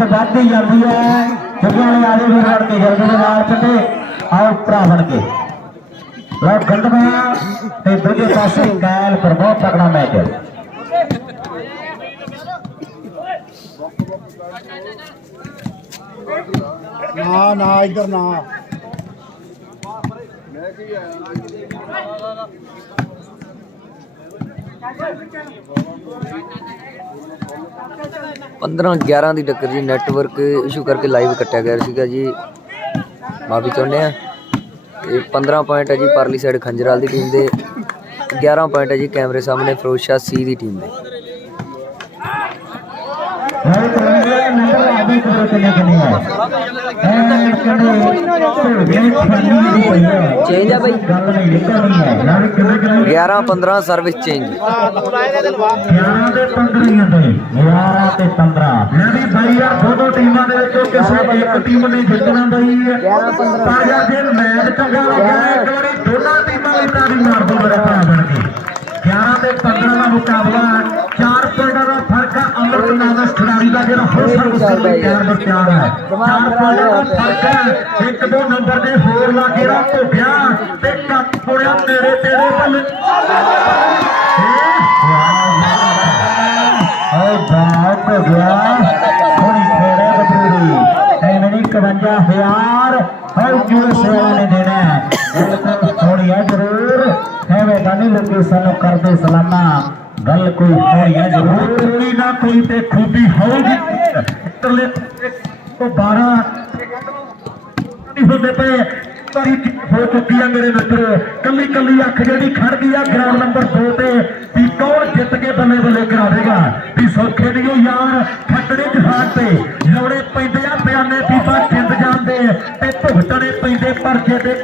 ਗੰਦ ਵੱਧਦੀ ਜਾਂਦੀ ਹੈ। ਜੱਗੇ ਆਲੇ ਵੀ ਰੜ ਕੇ ਜਲਦੀ ਦੇ ਨਾਲ ਚੱਲੇ। ਆਓ ਭਰਾ ਬਣ ਕੇ। ਲਓ ਗੰਦਵਾ ਤੇ ਦੂਜੇ ਪਾਸੇ ਗੈਲ ਪਰ ਬਹੁਤ ਤਕੜਾ ਮੈਚ ਹੈ। ਨਾ ਨਾ, ਇੱਧਰ ਨਾ। ਪੰਦਰਾਂ 11 ਦੀ ਟੱਕਰ ਜੀ ਨੈਟਵਰਕ ਇਸ਼ੂ ਕਰਕੇ ਲਾਈਵ ਕੱਟਿਆ ਗਿਆ ਸੀਗਾ ਜੀ। ਮਾਫੀ ਚਾਹੁੰਦੇ ਆ ਤੇ 15 ਪੁਆਇੰਟ ਹੈ ਜੀ ਪਰਲੀ ਸਾਈਡ ਖੰਜਰਾਲ ਦੀ ਟੀਮ ਦੇ। 11 ਪੁਆਇੰਟ ਹੈ ਜੀ ਕੈਮਰੇ ਸਾਹਮਣੇ ਫਿਰੋਜ਼ਸ਼ਾਹ ਸੀ ਦੀ ਟੀਮ ਦੇ। ਲਓ ਤਲੰਗੇ ਨੰਬਰ ਆਦੇ ਕਰੋ ਕਿੰਨੇ ਕਿੰਨੇ ਹੈ ਇਹ ਕਿੰਨੇ Change ਆ ਬਈ? ਗੱਲ ਨਹੀਂ ਨਿਕਲਣੀ ਹੈ ਯਾਰ ਕਿੰਨੇ ਕਿੰਨੇ 11 15 ਸਰਵਿਸ ਚੇਂਜ 11 ਦੇ 15 ਹੀ ਹੁੰਦੇ 11 ਤੇ 15 ਯਾਨੀ ਬਾਈ ਯਾਰ ਦੋ ਦੋ ਟੀਮਾਂ ਦੇ ਵਿੱਚੋਂ ਕਿਸੇ ਇੱਕ ਟੀਮ ਨੇ ਜਿੱਤਣਾ ਬਈ 11 15 ਪਰ ਯਾਰ ਜੇ ਮੈਚ ਚੰਗਾ ਲੱਗਾ ਇੱਕ ਵਾਰੀ ਦੋਨਾਂ ਟੀਮਾਂ ਲਈ ਤਾਂ ਵੀ ਮਾਰ ਦੋ ਮੇਰੇ ਭਰਾ ਬਣ ਕੇ 11 ਤੇ 15 ਦਾ ਮੁਕਾਬਲਾ 4 ਪੁਆਇੰਟਾਂ ਦਾ ਫ਼ਰਕ ਹੈ ਅਮਰ ਨਾਮਸ ਖਿਡਾਰੀ ਦਾ ਜਿਹੜਾ ਹੋਰ ਸਰਵਿਸ ਲਈ ਤਿਆਰ ਬਰ ਤਿਆਰ ਹੈ 4 ਪੁਆਇੰਟਾਂ ਦਾ ਫ਼ਰਕ ਹੈ ਇੱਕ ਦੋ ਨੰਬਰ ਦੇ ਹੋਰ ਲਾ ਕੇ ਰਾ ਭੁੱਖਿਆ ਤੇ ਕੱਪ ਪੁੜਿਆ ਨੇੜੇ ਤੇੜੇ ਬੱਲੇ ਓ ਬਾਤ ਹੋ ਗਿਆ ਥੋੜੀ ਫੇਰੇ ਬਤੂਰੀ ਐਵੇਂ ਨਹੀਂ 51000 ਹਰ ਜੂਰ ਸੇਵਾ ਨੇ ਦੇਣਾ ਹੈ ਥੋੜੀ ਹੈ ਜ਼ਰੂਰ ਐਵੇਂ ਤਾਂ ਨਹੀਂ ਲੋਕੀ ਸਾਨੂੰ ਕਰਦੇ ਸਲਾਮਾ ਗੱਲ ਕੋਈ ਹੋਈ ਹੈ ਜ਼ਰੂਰ ਕੋਈ ਨਾ ਕੋਈ ਤੇ ਖੂਬੀ ਹੋਊਗੀ। ਤਰਲੇ ਤੋਂ 12 ਨਹੀਂ ਹੁੰਦੇ ਪਏ। ਤਰੀ ਹੋ ਚੁੱਕੀ ਆ ਮੇਰੇ ਮਿੱਤਰੋ। ਕੱਲੀ ਕੱਲੀ ਅੱਖ ਜਿਹੜੀ ਖੜ ਗਈ ਆ ਗਰਾਊਂਡ ਨੰਬਰ 2 ਤੇ ਵੀ ਕੌਣ ਜਿੱਤ ਕੇ ਬੱਲੇ ਬੱਲੇ ਕਰਾਵੇਗਾ? ਵੀ ਸੌਖੇ ਦੀ ਯਾਰ, ਖੱਟੜੇ ਜਹਾਨ ਤੇ ਲੋੜੇ ਪੈਂਦੇ ਆ, ਬਿਆਨੇ ਪੀਪਾ ਜਿੰਦ ਜਾਂਦੇ ਤੇ ਭੁਗਤਣੇ ਪੈਂਦੇ ਪਰਚੇ ਤੇ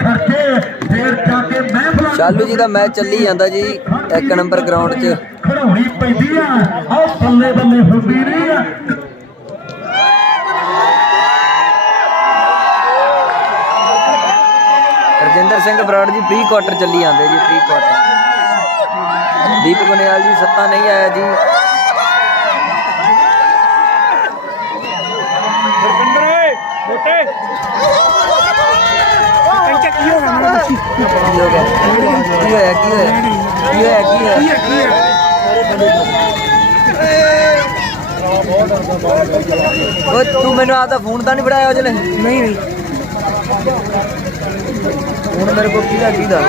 ਚਾਲੂ ਜੀ ਦਾ ਮੈਚ ਚੱਲੀ ਜਾਂਦਾ ਜੀ ਇੱਕ ਨੰਬਰ ਗਰਾਊਂਡ 'ਚ। ਖੜਾਉਣੀ ਪੈਂਦੀ ਆ ਆਹ ਬੱਲੇ ਬੱਲੇ ਹੁੰਦੀ ਨਹੀਂ ਆ ਰਜਿੰਦਰ ਸਿੰਘ ਬਰਾੜ ਜੀ ਪ੍ਰੀ ਕੁਆਟਰ ਚੱਲੀ ਜਾਂਦੇ ਜੀ ਪ੍ਰੀ ਕੁਆਟਰ ਦੀਪ ਗੁਨਿਆਲ ਜੀ ਸੱਤਾ ਨਹੀਂ ਆਇਆ ਜੀ। ਗੁਰਵਿੰਦਰ ਓਏ ਮੋਟੇ ਇੱਥੇ ਕੀ ਹੋ ਗਿਆ ਮੈਨੂੰ ਦੱਸੀ ਕੀ ਹੋ ਗਿਆ ਕੀ ਹੋਇਆ ਕੀ ਹੋਇਆ ਕੀ ਹੋਇਆ ਕੀ ਹੋਇਆ ਕੀ ਹੈ ਓਏ ਤੂੰ ਮੈਨੂੰ ਆਪਦਾ ਫੋਨ ਤਾਂ ਨਹੀਂ ਫੜਾਇਆ ਉਹਦੇ ਨਹੀਂ ਨਹੀਂ ਹੁਣ ਮੇਰੇ ਕੋਲ ਕਿਹਦਾ ਕਿਹਦਾ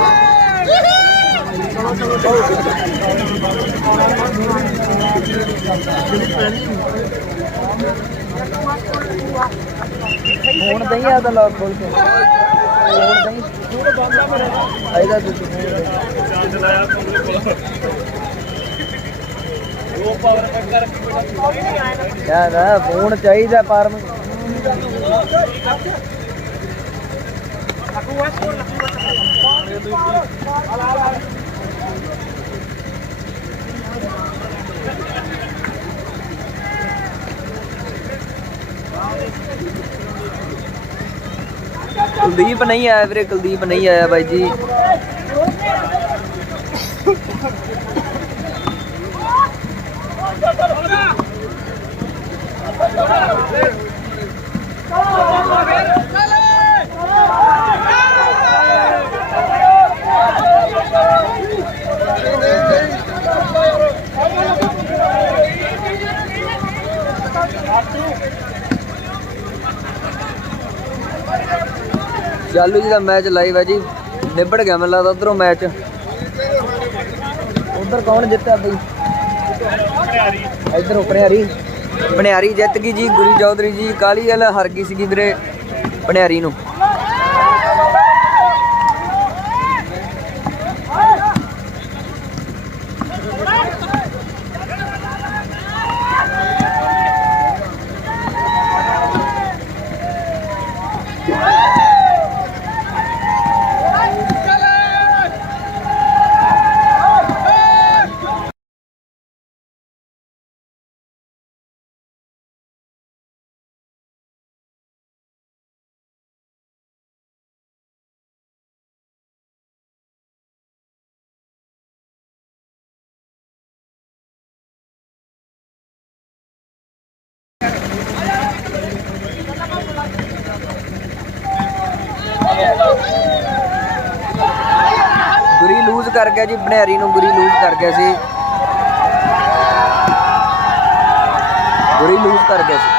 ਹੁਣ ਦਈ ਤਾਂ ਲੋਕ ਖੋਲ ਕੇ ਹੁਣ ਦਈ ਆਇਦਾ ਤੂੰ ਯਾਰ ਫੋਨ ਚਾਹੀਦਾ ਪਰ ਕੁਲਦੀਪ ਨਹੀਂ ਆਇਆ ਵੀਰੇ ਕੁਲਦੀਪ ਨਹੀਂ ਆਇਆ ਬਾਈ ਜੀ। ਚਾਲੂ ਜੀ ਦਾ ਮੈਚ ਲਾਈਵ ਹੈ ਜੀ। ਨਿਬੜ ਗਿਆ ਮੈਨੂੰ ਲੱਗਦਾ ਉਧਰੋਂ ਮੈਚ। ਉਧਰ ਕੌਣ ਜਿੱਤਿਆ ਬਈ? ਇਧਰ ਭਣਿਆਰੀ ਭਣਿਆਰੀ ਜਿੱਤ ਗਈ ਜੀ, ਗੁਰੀ ਚੌਧਰੀ ਜੀ ਕਾਲੀ ਵਾਲਾ ਹਰ ਗਈ ਸੀਗੀ ਵੀਰੇ ਭਣਿਆਰੀ ਨੂੰ। ਕਰ ਗਿਆ ਜੀ ਬਨਿਆਰੀ ਨੂੰ ਗੁਰੀ ਲੂਜ਼ ਕਰ ਗਿਆ ਸੀ। ਗੁਰੀ ਲੂਜ਼ ਕਰ ਗਿਆ ਸੀ।